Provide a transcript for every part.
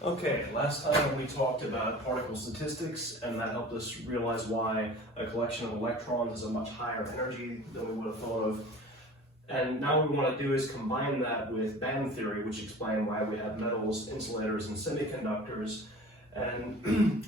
Okay, last time we talked about particle statistics, and that helped us realize why a collection of electrons is a much higher energy than we would have thought of. And now what we want to do is combine that with band theory, which explains why we have metals, insulators, and semiconductors, and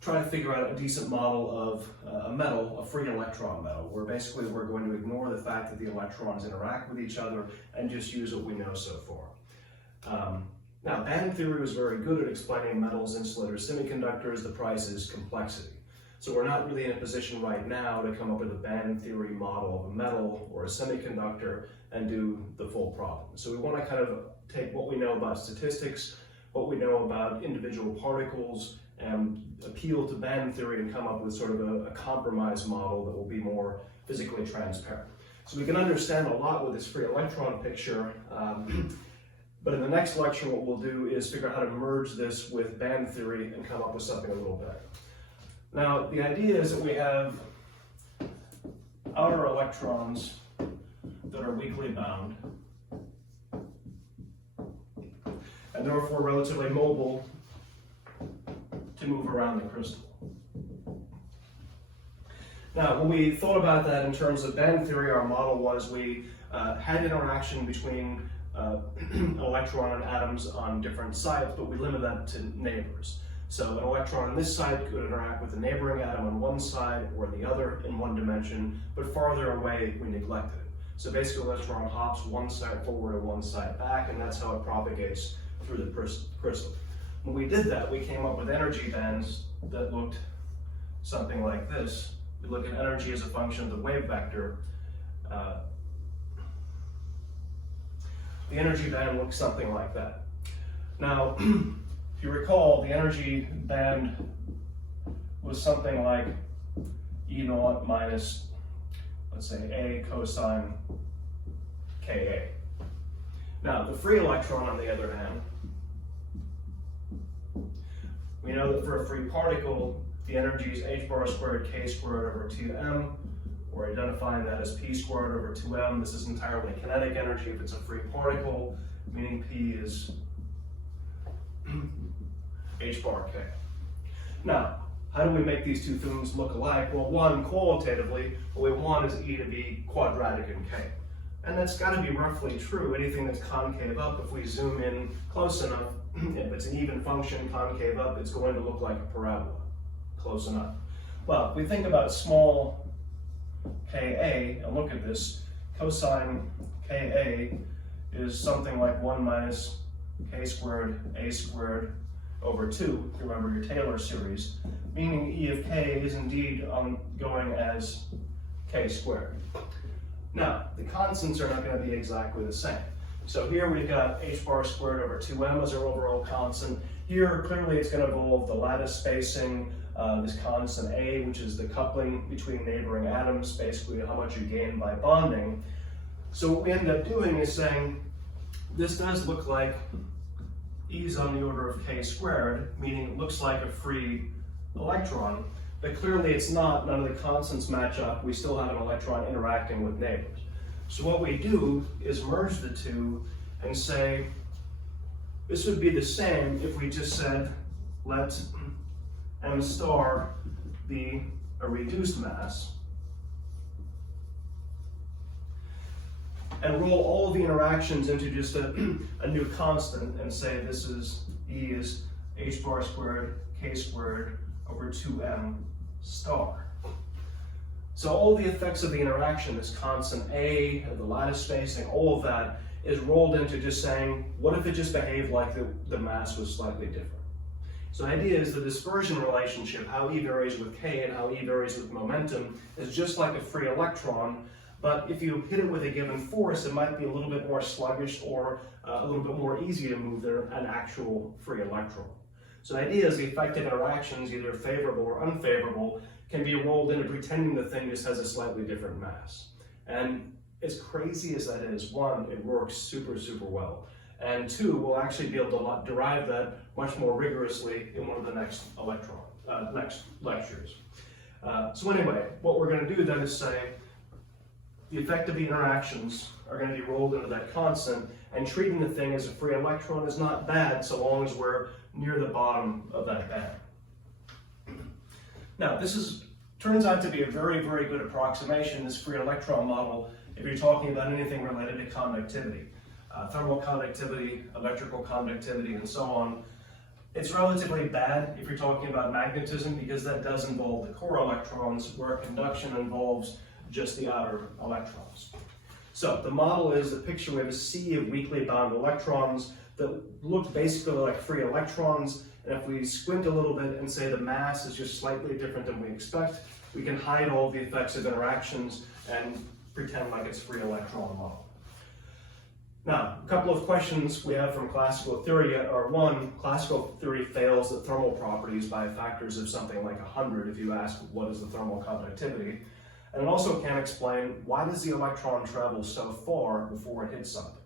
try to figure out a decent model of a metal, a free electron metal, where basically we're going to ignore the fact that the electrons interact with each other and just use what we know so far. Now, band theory was very good at explaining metals, insulators, semiconductors. The prize is complexity. So we're not really in a position right now to come up with a band theory model of a metal or a semiconductor and do the full problem. So we want to kind of take what we know about statistics, what we know about individual particles, and appeal to band theory and come up with sort of a compromise model that will be more physically transparent. So we can understand a lot with this free electron picture. But in the next lecture, what we'll do is figure out how to merge this with band theory and come up with something a little better. Now, the idea is that we have outer electrons that are weakly bound, and therefore relatively mobile to move around the crystal. Now, when we thought about that in terms of band theory, our model was we had interaction between electron and atoms on different sides, but we limit that to neighbors. So an electron on this side could interact with a neighboring atom on one side or the other in one dimension, but farther away we neglected it. So basically the electron hops one side forward and one side back, and that's how it propagates through the crystal. When we did that, we came up with energy bands that looked something like this. We look at energy as a function of the wave vector. The energy band looks something like that. Now, if you recall, the energy band was something like E naught minus, let's say, A cosine Ka. Now, the free electron, on the other hand, we know that for a free particle, the energy is h bar squared k squared over 2m. We're identifying that as p squared over 2m. This is entirely kinetic energy if it's a free particle, meaning p is h bar k. Now, how do we make these two things look alike? Well, one, qualitatively, what we want is E to be quadratic in k. And that's got to be roughly true. Anything that's concave up, if we zoom in close enough, if it's an even function concave up, it's going to look like a parabola. Close enough. Well, if we think about small Ka, and look at this, cosine Ka is something like 1 minus k squared a squared over 2, remember your Taylor series, meaning E of k is indeed going as k squared. Now, the constants are not going to be exactly the same. So here we've got h bar squared over 2m as our overall constant. Here, clearly it's going to involve the lattice spacing, this constant A, which is the coupling between neighboring atoms, basically how much you gain by bonding. So what we end up doing is saying, this does look like E is on the order of k squared, meaning it looks like a free electron, but clearly it's not, none of the constants match up, we still have an electron interacting with neighbors. So what we do is merge the two and say, this would be the same if we just said, let m star be a reduced mass, and roll all of the interactions into just a new constant and say this is E is h bar squared k squared over 2m star. So all the effects of the interaction, this constant A, the lattice spacing, all of that is rolled into just saying, what if it just behaved like the mass was slightly different? So the idea is the dispersion relationship, how E varies with K and how E varies with momentum, is just like a free electron, but if you hit it with a given force, it might be a little bit more sluggish or a little bit more easy to move than an actual free electron. So the idea is the effective interactions, either favorable or unfavorable, can be rolled into pretending the thing just has a slightly different mass. And as crazy as that is, one, it works super, super well. And two, we'll actually be able to derive that much more rigorously in one of the next lectures. So anyway, what we're going to do then is say the effect of the interactions are going to be rolled into that constant, and treating the thing as a free electron is not bad so long as we're near the bottom of that band. Now, this turns out to be a very, very good approximation, this free electron model, if you're talking about anything related to conductivity. Thermal conductivity, electrical conductivity, and so on. It's relatively bad if you're talking about magnetism because that does involve the core electrons, where conduction involves just the outer electrons. So the model is the picture. We have a sea of weakly bound electrons that look basically like free electrons, and if we squint a little bit and say the mass is just slightly different than we expect, we can hide all the effects of interactions and pretend like it's free electron model. Now, a couple of questions we have from classical theory are: one, classical theory fails the thermal properties by factors of something like 100 if you ask what is the thermal conductivity. And it also can't explain why does the electron travel so far before it hits something.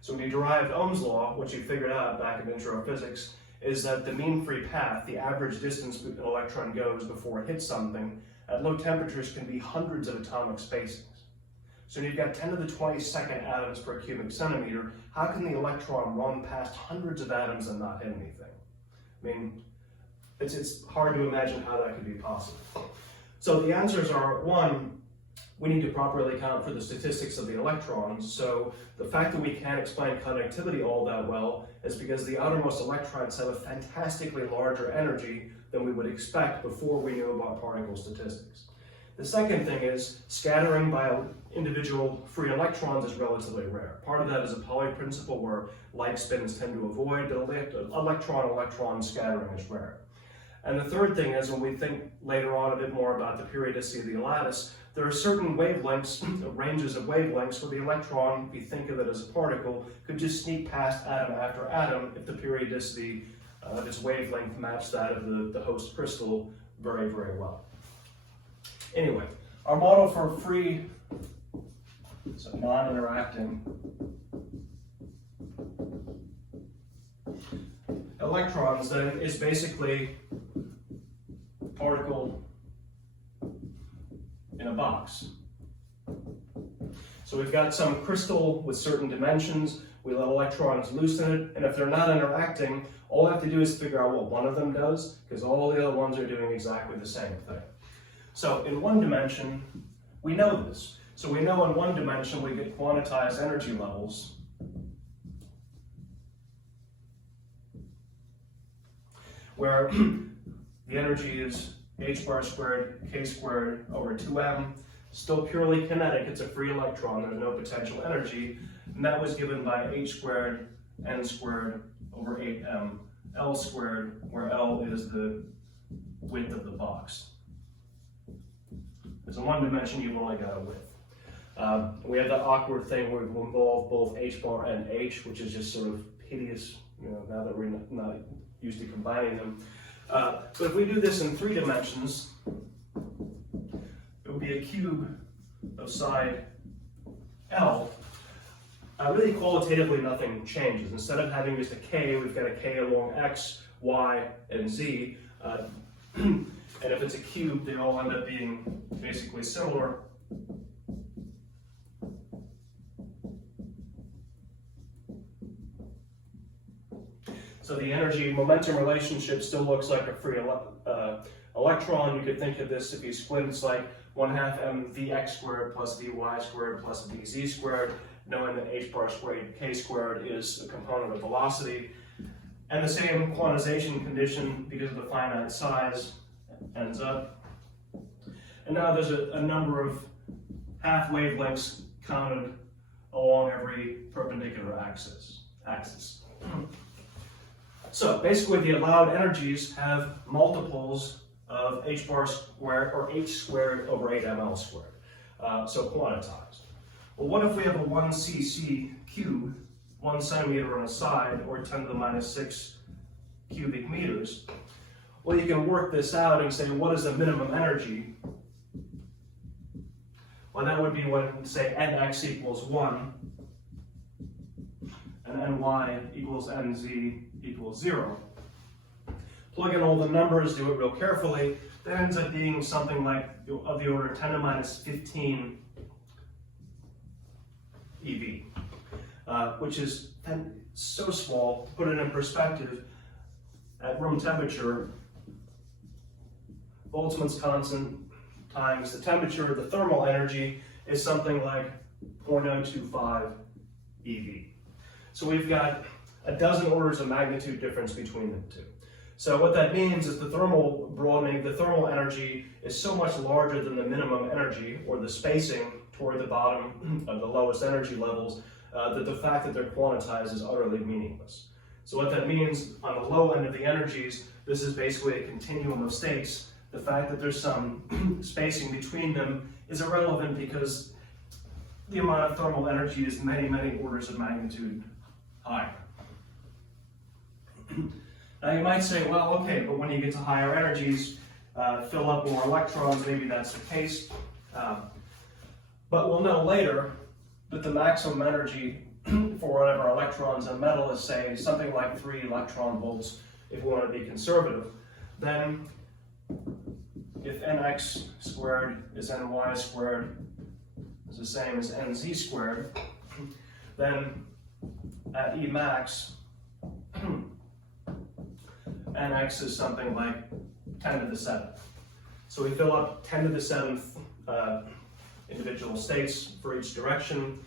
So when you derived Ohm's law, what you figured out back in intro physics is that the mean free path, the average distance an electron goes before it hits something, at low temperatures can be hundreds of atomic spacings. So when you've got 10 to the 22nd atoms per cubic centimeter, how can the electron run past hundreds of atoms and not hit anything? I mean, it's hard to imagine how that could be possible. So the answers are: one, we need to properly account for the statistics of the electrons. So the fact that we can't explain conductivity all that well is because the outermost electrons have a fantastically larger energy than we would expect before we knew about particle statistics. The second thing is scattering by individual free electrons is relatively rare. Part of that is a Pauli principle where light spins tend to avoid, but electron-electron scattering is rare. And the third thing is, when we think later on a bit more about the periodicity of the lattice, there are certain wavelengths, ranges of wavelengths, where the electron, if you think of it as a particle, could just sneak past atom after atom if the periodicity of its wavelength matched that of the host crystal very, very well. Anyway, our model for free, so non-interacting electrons then is basically a particle in a box. So we've got some crystal with certain dimensions, we let electrons loose in it, and if they're not interacting, all I have to do is figure out what one of them does, because all the other ones are doing exactly the same thing. So in one dimension, we know this. So we know in one dimension we get quantized energy levels where the energy is h bar squared k squared over 2m, still purely kinetic, it's a free electron, there's no potential energy, and that was given by h squared n squared over 8m L squared, where L is the width of the box. As in one dimension, you've only got a width. We have that awkward thing where we involve both h bar and h, which is just sort of hideous, now that we're not used to combining them. But if we do this in 3 dimensions, it would be a cube of side L. Really qualitatively nothing changes. Instead of having just a k, we've got a k along x, y, and z. And if it's a cube, they all end up being basically similar. So the energy momentum relationship still looks like a free electron. You could think of this, if you squint, it's like 1/2 mvx squared plus vy squared plus vz squared, knowing that h bar squared k squared is a component of velocity. And the same quantization condition, because of the finite size, ends up. And now there's a number of half wavelengths counted along every perpendicular axis. So basically the allowed energies have multiples of h bar squared or h squared over 8ml squared, so quantized. Well, what if we have a 1 cc cube, 1 centimeter on a side, or 10 to the minus 6 cubic meters? Well, you can work this out and say, what is the minimum energy? Well, that would be when, say, nx equals 1, and ny equals nz equals 0. Plug in all the numbers, do it real carefully, that ends up being something like of the order of 10 to minus 15 eV. which is so small. To put it in perspective, at room temperature, Boltzmann's constant times the temperature, the thermal energy, is something like 0.025 eV. So we've got a dozen orders of magnitude difference between the two. So what that means is the thermal broadening, the thermal energy is so much larger than the minimum energy, or the spacing toward the bottom of the lowest energy levels, that the fact that they're quantized is utterly meaningless. So what that means on the low end of the energies, this is basically a continuum of states. The fact that there's some spacing between them is irrelevant because the amount of thermal energy is many, many orders of magnitude higher. Now you might say, well, okay, but when you get to higher energies, fill up more electrons, maybe that's the case. But we'll know later that the maximum energy for whatever electrons in metal is, say, something like 3 electron volts, if we want to be conservative. Then, if nx squared is ny squared is the same as nz squared, then at E max, nx is something like 10 to the 7th. So we fill up 10 to the 7th individual states for each direction.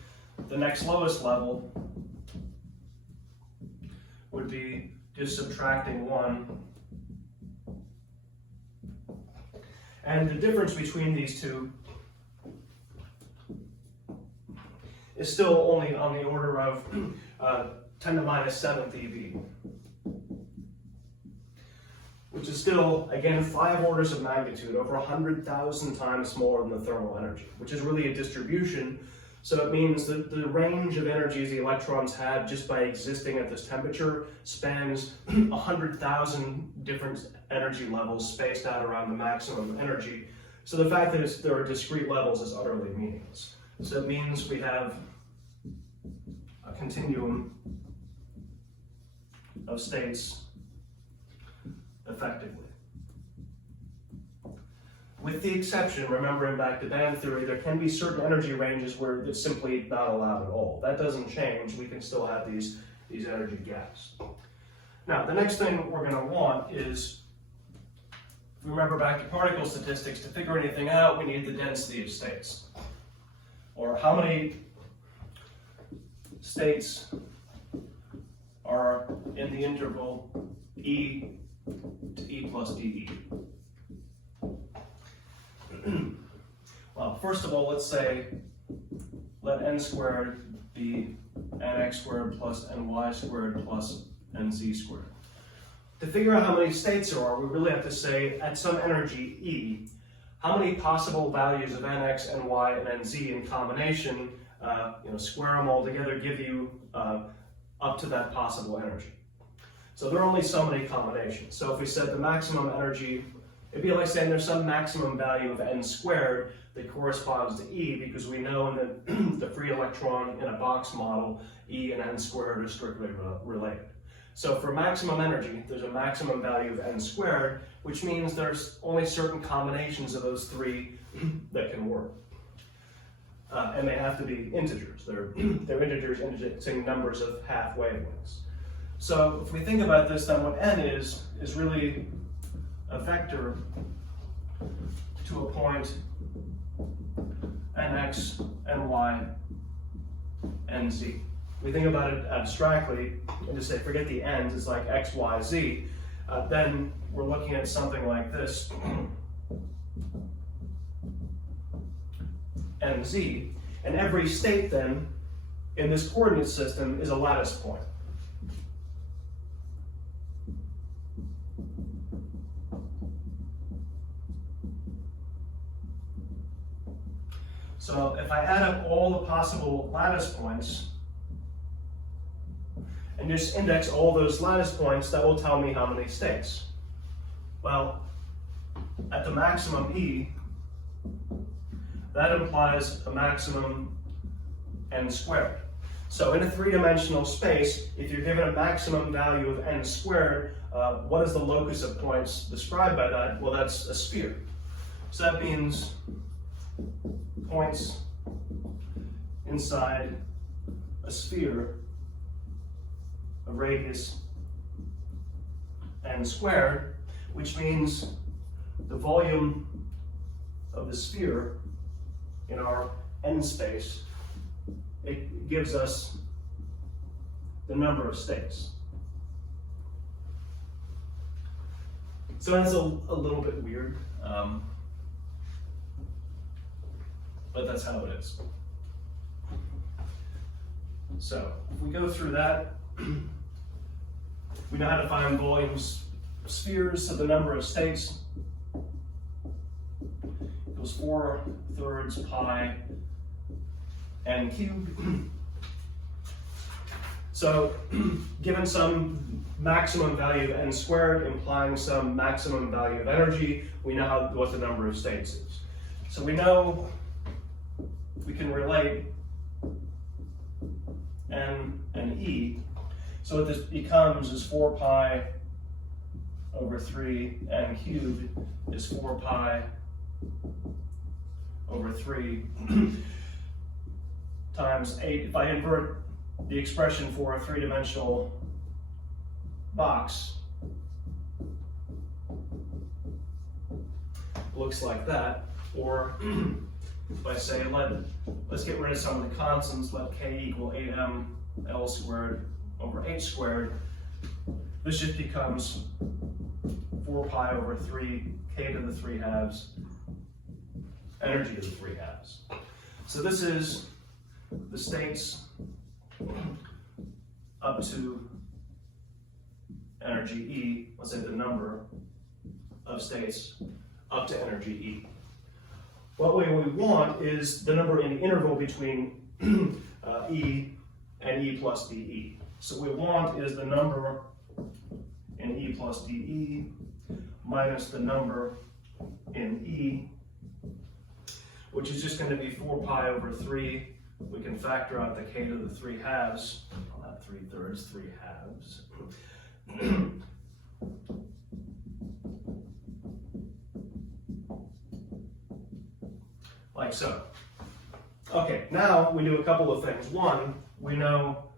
The next lowest level would be just subtracting 1. And the difference between these two is still only on the order of 10 to minus 7th eV, which is still, again, 5 orders of magnitude, over 100,000 times more than the thermal energy, which is really a distribution. So it means that the range of energies the electrons have just by existing at this temperature spans 100,000 different energy levels spaced out around the maximum energy. So the fact that there are discrete levels is utterly meaningless. So it means we have a continuum of states effectively. With the exception, remembering back to band theory, there can be certain energy ranges where it's simply not allowed at all. That doesn't change. We can still have these energy gaps. Now, the next thing we're going to want is, if we remember back to particle statistics, to figure anything out, we need the density of states. Or how many states are in the interval E to E plus dE. Well, first of all, let's say let n squared be nx squared plus ny squared plus nz squared. To figure out how many states there are, we really have to say at some energy E, how many possible values of nx, ny, and nz in combination, square them all together, give you up to that possible energy. So there are only so many combinations. So if we said the maximum energy, it'd be like saying there's some maximum value of n squared that corresponds to E, because we know in the free electron in a box model, E and n squared are strictly related. So for maximum energy, there's a maximum value of n squared, which means there's only certain combinations of those 3 that can work. And they have to be integers. They're integers indexing numbers of half wavelengths. So if we think about this, then what n is really a vector to a point nx, ny, nz. We think about it abstractly and just say forget the n's, it's like x, y, z. Then we're looking at something like this, nz. And every state then in this coordinate system is a lattice point. So if I add up all the possible lattice points and just index all those lattice points, that will tell me how many states. Well, at the maximum E, that implies a maximum n squared. So in a 3-dimensional space, if you're given a maximum value of n squared, what is the locus of points described by that? Well, that's a sphere. So that means points inside a a sphere of radius n squared, which means the volume of the sphere in our n space, it gives us the number of states. So that's a little bit weird, but that's how it is. So if we go through that, we know how to find volumes of spheres, so the number of states equals 4/3 pi n cubed. So given some maximum value of n squared implying some maximum value of energy, we know what the number of states is. So we know we can relate n and e. So what this becomes is 4 pi over 3 n cubed is 4 pi over 3 times 8. If I invert the expression for a three-dimensional box, looks like that. Or if I say let's get rid of some of the constants, let k equal 8m L squared over h squared, this just becomes 4 pi over 3 k to the 3 halves energy to the 3 halves. So this is the states up to energy E, let's say the number of states up to energy E. What we want is the number in the interval between E and E plus dE. So what we want is the number in E plus dE minus the number in E, which is just going to be 4 pi over 3. We can factor out the k to the 3 halves, not 3/3, 3 halves. Like so. Okay, now we do a couple of things. One, we know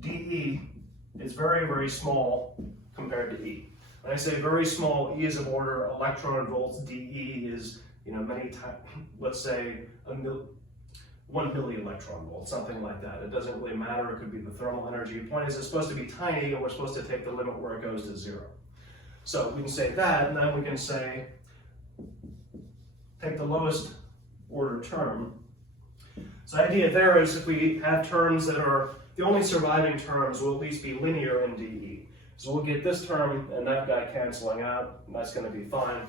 dE is very, very small compared to E. When I say very small, E is of order electron volts, dE is, many times, let's say 1 milli-electron volt, something like that. It doesn't really matter, it could be the thermal energy. The point is it's supposed to be tiny, and we're supposed to take the limit where it goes to 0. So we can say that, and then we can say, take the lowest order term. So the idea there is if we have terms that are, the only surviving terms will at least be linear in dE. So we'll get this term and that guy canceling out, and that's going to be fine.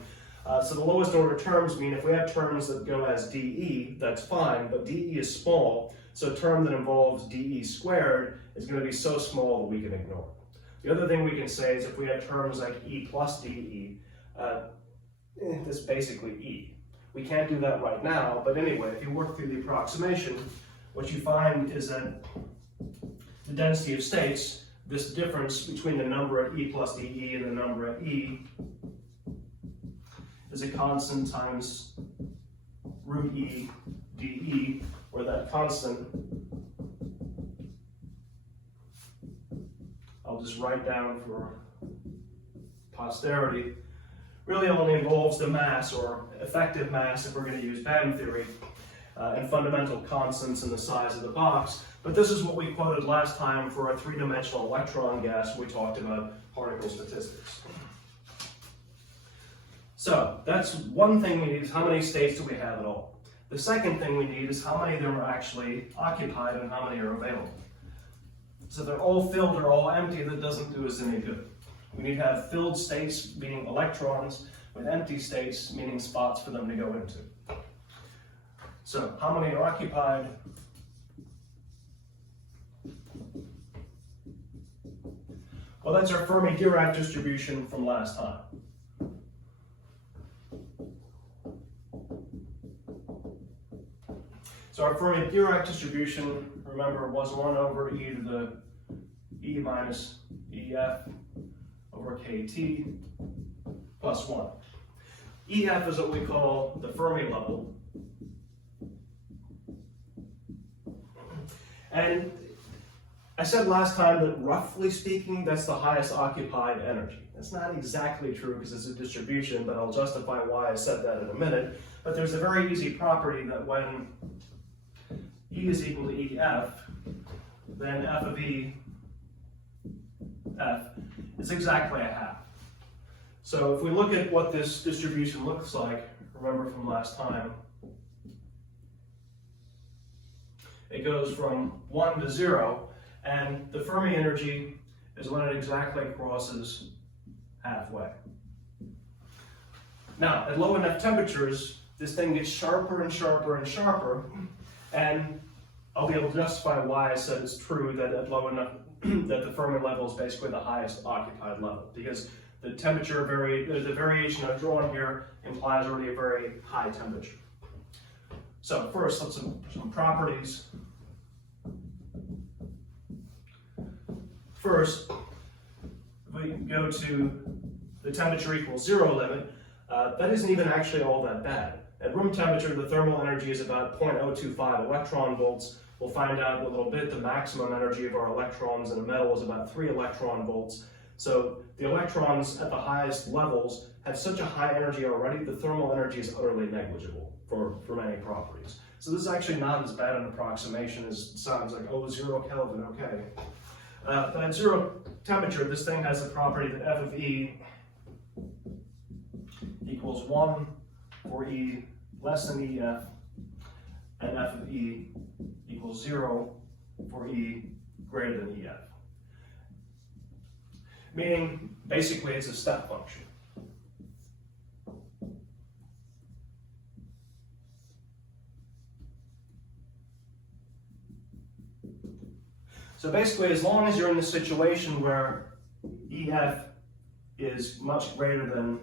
So the lowest order terms mean if we have terms that go as dE, that's fine, but dE is small, so a term that involves dE squared is going to be so small that we can ignore it. The other thing we can say is if we have terms like E plus dE, this is basically E. We can't do that right now, but anyway, if you work through the approximation, what you find is that the density of states, this difference between the number at E plus dE and the number at E, is a constant times root E dE, where that constant, I'll just write down for posterity, really only involves the mass, or effective mass if we're going to use band theory, and fundamental constants in the size of the box. But this is what we quoted last time for a three-dimensional electron gas when we talked about particle statistics. So that's one thing we need, is how many states do we have at all. The second thing we need is how many of them are actually occupied and how many are available. So they're all filled or all empty, that doesn't do us any good. We need to have filled states, meaning electrons, with empty states, meaning spots for them to go into. So how many are occupied? Well, that's our Fermi-Dirac distribution from last time. So our Fermi-Dirac distribution, remember, was 1 over e to the e minus ef over kT plus 1. EF is what we call the Fermi level. And I said last time that roughly speaking, that's the highest occupied energy. That's not exactly true because it's a distribution, but I'll justify why I said that in a minute. But there's a very easy property that when E is equal to EF, then F of E, F, is exactly a half. So if we look at what this distribution looks like, remember from last time, it goes from 1 to 0, and the Fermi energy is when it exactly crosses halfway. Now, at low enough temperatures, this thing gets sharper and sharper and sharper, and I'll be able to justify why I said it's true that at low enough, that the Fermi level is basically the highest occupied level, because the temperature the variation I've drawn here implies already a very high temperature. So first, let's some properties. First, if we go to the temperature equals 0 limit, that isn't even actually all that bad. At room temperature, the thermal energy is about 0.025 electron volts. We'll find out in a little bit the maximum energy of our electrons in a metal is about 3 electron volts. So the electrons at the highest levels have such a high energy already, the thermal energy is utterly negligible for many properties. So this is actually not as bad an approximation as it sounds like, oh, 0 Kelvin, okay. But at 0 temperature, this thing has the property that F of E equals 1 for E less than EF, and F of E equals 0 for E greater than EF. Meaning, basically, it's a step function. So basically, as long as you're in the situation where EF is much greater than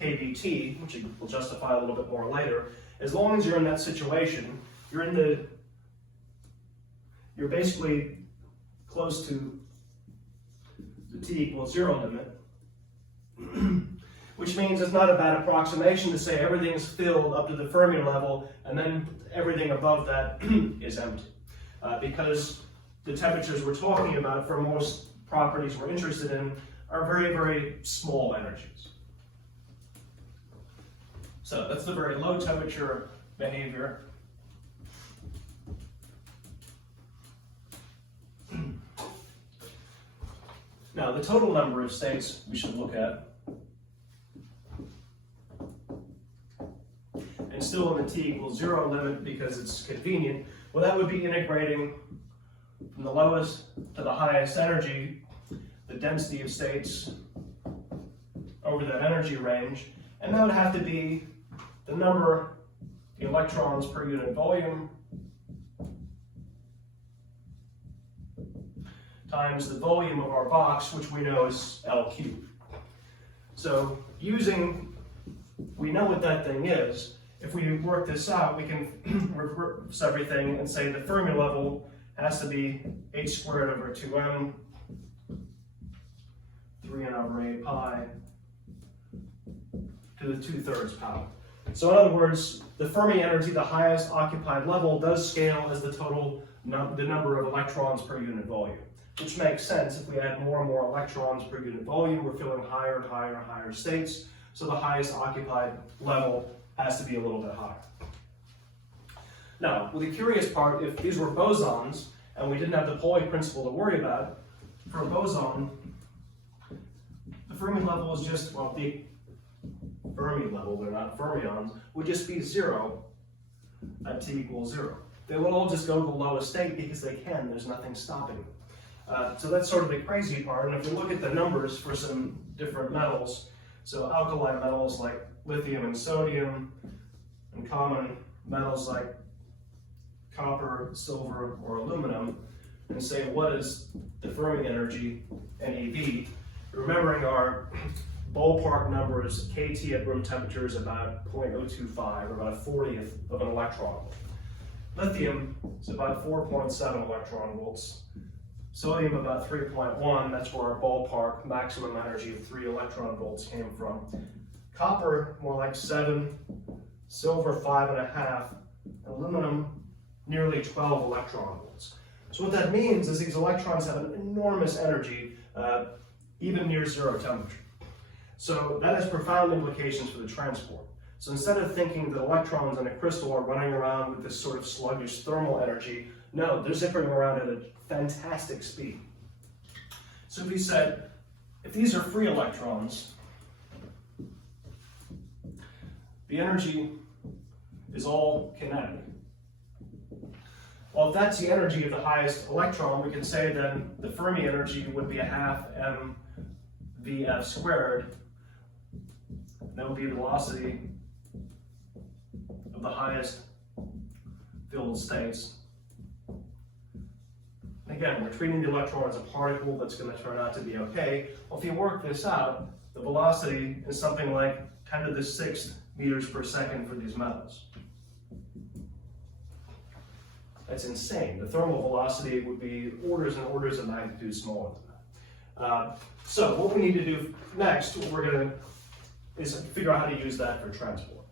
kBT, which we'll justify a little bit more later, as long as you're in that situation, you're basically close to the T equals 0 limit, which means it's not a bad approximation to say everything is filled up to the Fermi level and then everything above that is empty. Because the temperatures we're talking about for most properties we're interested in are very, very small energies. So that's the very low temperature behavior. Now, the total number of states we should look at, and still in the T equals 0 limit because it's convenient, well, that would be integrating from the lowest to the highest energy, the density of states over that energy range, and that would have to be the number of electrons per unit volume times the volume of our box, which we know is L cubed. So we know what that thing is. If we work this out, we can reverse everything and say the Fermi level has to be h squared over 2m, 3n over 8 pi to the 2/3 power. So in other words, the Fermi energy, the highest occupied level, does scale as the number of electrons per unit volume, which makes sense. If we add more and more electrons per unit volume, we're filling higher and higher and higher states, so the highest occupied level has to be a little bit higher. Now, with the curious part, if these were bosons, and we didn't have the Pauli principle to worry about, for a boson, the Fermi level is just, well, the Fermi level, they're not fermions, would just be 0 at T equals 0. They will all just go to the lowest state because they can, there's nothing stopping them. So that's sort of the crazy part, and if we look at the numbers for some different metals, so alkali metals like lithium and sodium, and common metals like copper, silver, or aluminum, and say what is the Fermi energy, NeV, remembering our ballpark numbers, kT at room temperature is about 0.025, or about a 40th of an electron volt. Lithium is about 4.7 electron volts. Sodium about 3.1, that's where our ballpark maximum energy of 3 electron volts came from. Copper, more like 7, silver 5.5, and aluminum nearly 12 electron volts. So what that means is these electrons have an enormous energy, even near zero temperature. So that has profound implications for the transport. So instead of thinking that electrons in a crystal are running around with this sort of sluggish thermal energy, no, they're zipping around at a fantastic speed. So if we said, if these are free electrons, the energy is all kinetic. Well, if that's the energy of the highest electron, we can say then the Fermi energy would be a half mvf squared. That would be the velocity of the highest filled states. Again, we're treating the electron as a particle that's going to turn out to be okay. Well, if you work this out, the velocity is something like 10 to the 6th meters per second for these metals. That's insane. The thermal velocity would be orders and orders of magnitude smaller than that. So what we need to do next, what we're going to is figure out how to use that for transport.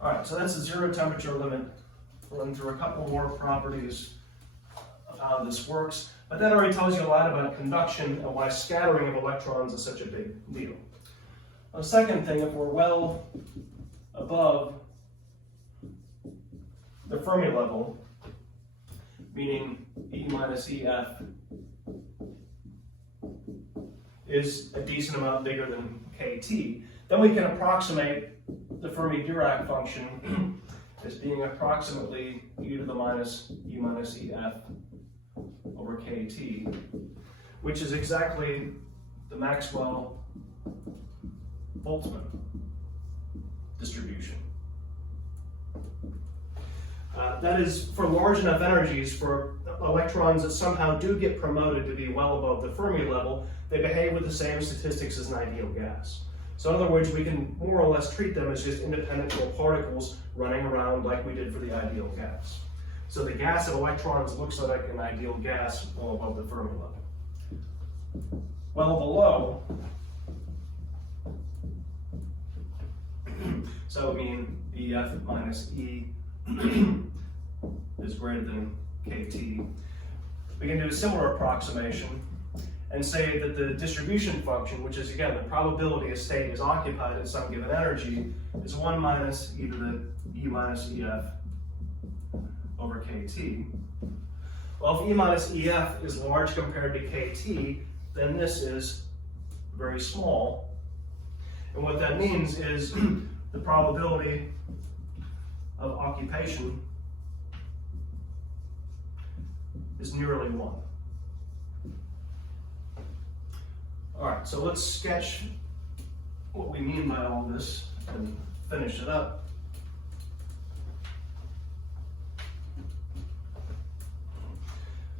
All right, so that's the zero temperature limit. We'll run through a couple more properties of how this works, but that already tells you a lot about conduction and why scattering of electrons is such a big deal. The second thing, if we're well above the Fermi level, meaning E minus EF is a decent amount bigger than KT, then we can approximate the Fermi Dirac function as being approximately e to the minus E minus EF over KT, which is exactly the Maxwell-Boltzmann distribution. That is for large enough energies for electrons that somehow do get promoted to be well above the Fermi level, they behave with the same statistics as an ideal gas. So in other words, we can more or less treat them as just independent little particles running around like we did for the ideal gas. So the gas of electrons looks like an ideal gas well above the Fermi level. Well below, so I mean EF minus E is greater than KT. We can do a similar approximation and say that the distribution function, which is again the probability a state is occupied at some given energy, is 1 minus e to the E minus EF over KT. Well, if E minus EF is large compared to KT, then this is very small. And what that means is the probability of occupation is nearly 1. All right, so let's sketch what we mean by all this and finish it up.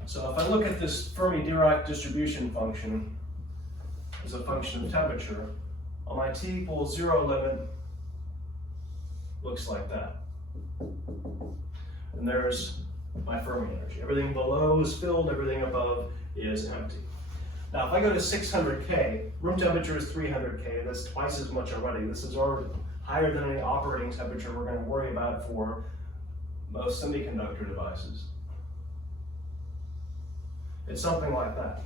So if I look at this Fermi-Dirac distribution function as a function of temperature, on my T equals 0 limit, looks like that. And there's my Fermi energy. Everything below is filled, everything above is empty. Now, if I go to 600 K, room temperature is 300 K, that's twice as much already. This is already higher than any operating temperature we're going to worry about for most semiconductor devices. It's something like that.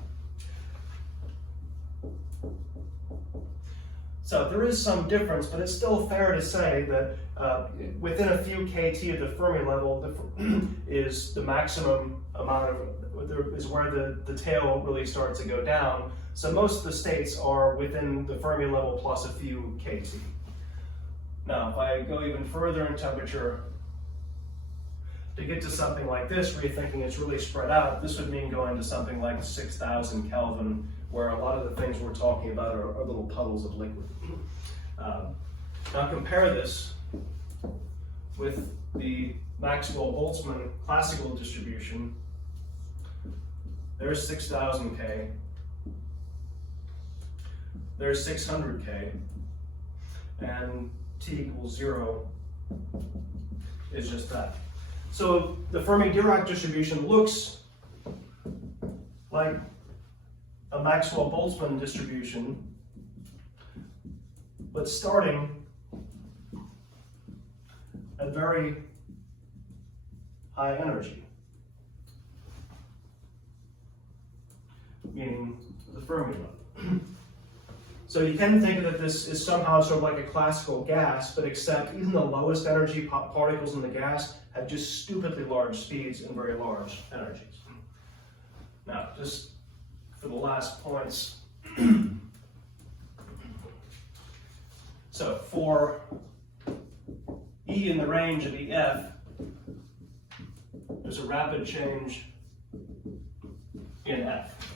So there is some difference, but it's still fair to say that within a few KT of the Fermi level is the maximum amount of, is where the tail really starts to go down. So most of the states are within the Fermi level plus a few KT. Now, if I go even further in temperature, to get to something like this, where you're thinking it's really spread out, this would mean going to something like 6,000 Kelvin, where a lot of the things we're talking about are little puddles of liquid. Now compare this with the Maxwell-Boltzmann classical distribution. There's 6,000 K. There's 600 K. And T equals 0 is just that. So the Fermi-Dirac distribution looks like a Maxwell-Boltzmann distribution, but starting at very high energy. meaning the Fermi level. So you can think that this is somehow sort of like a classical gas, but except even the lowest energy particles in the gas have just stupidly large speeds and very large energies. Now, just for the last points. So for E in the range of EF, there's a rapid change in F.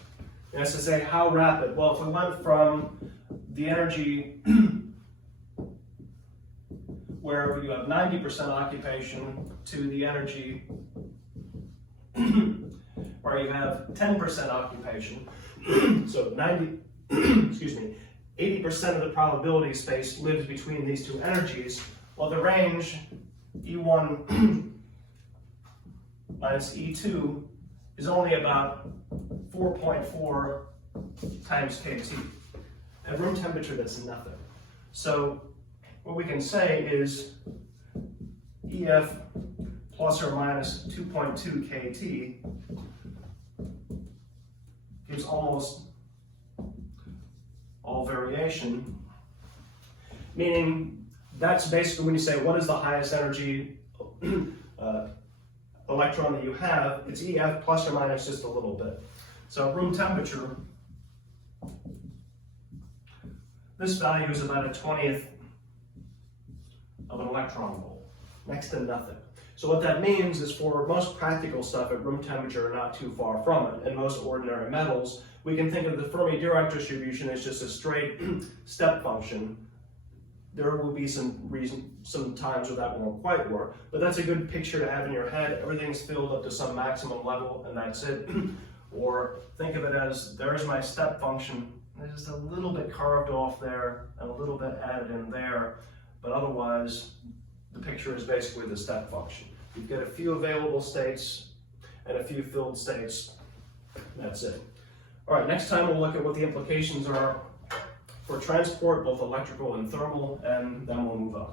And that's to say, how rapid? Well, if we went from the energy where you have 90% occupation to the energy where you have 10% occupation, so 80% of the probability space lives between these two energies, well, the range E1 minus E2 is only about 4.4 times kT. At room temperature, that's nothing. So what we can say is EF plus or minus 2.2 kT gives almost all variation, meaning that's basically when you say what is the highest energy electron that you have, it's EF plus or minus just a little bit. So at room temperature, this value is about a 20th of an electron volt, next to nothing. So what that means is for most practical stuff at room temperature, not too far from it, and most ordinary metals, we can think of the Fermi-Dirac distribution as just a straight step function. There will be some times where that won't quite work, but that's a good picture to have in your head. Everything's filled up to some maximum level, and that's it. Or think of it as, there's my step function. There's just a little bit carved off there, and a little bit added in there, but otherwise, the picture is basically the step function. You've got a few available states and a few filled states. That's it. All right, next time we'll look at what the implications are for transport, both electrical and thermal, and then we'll move on.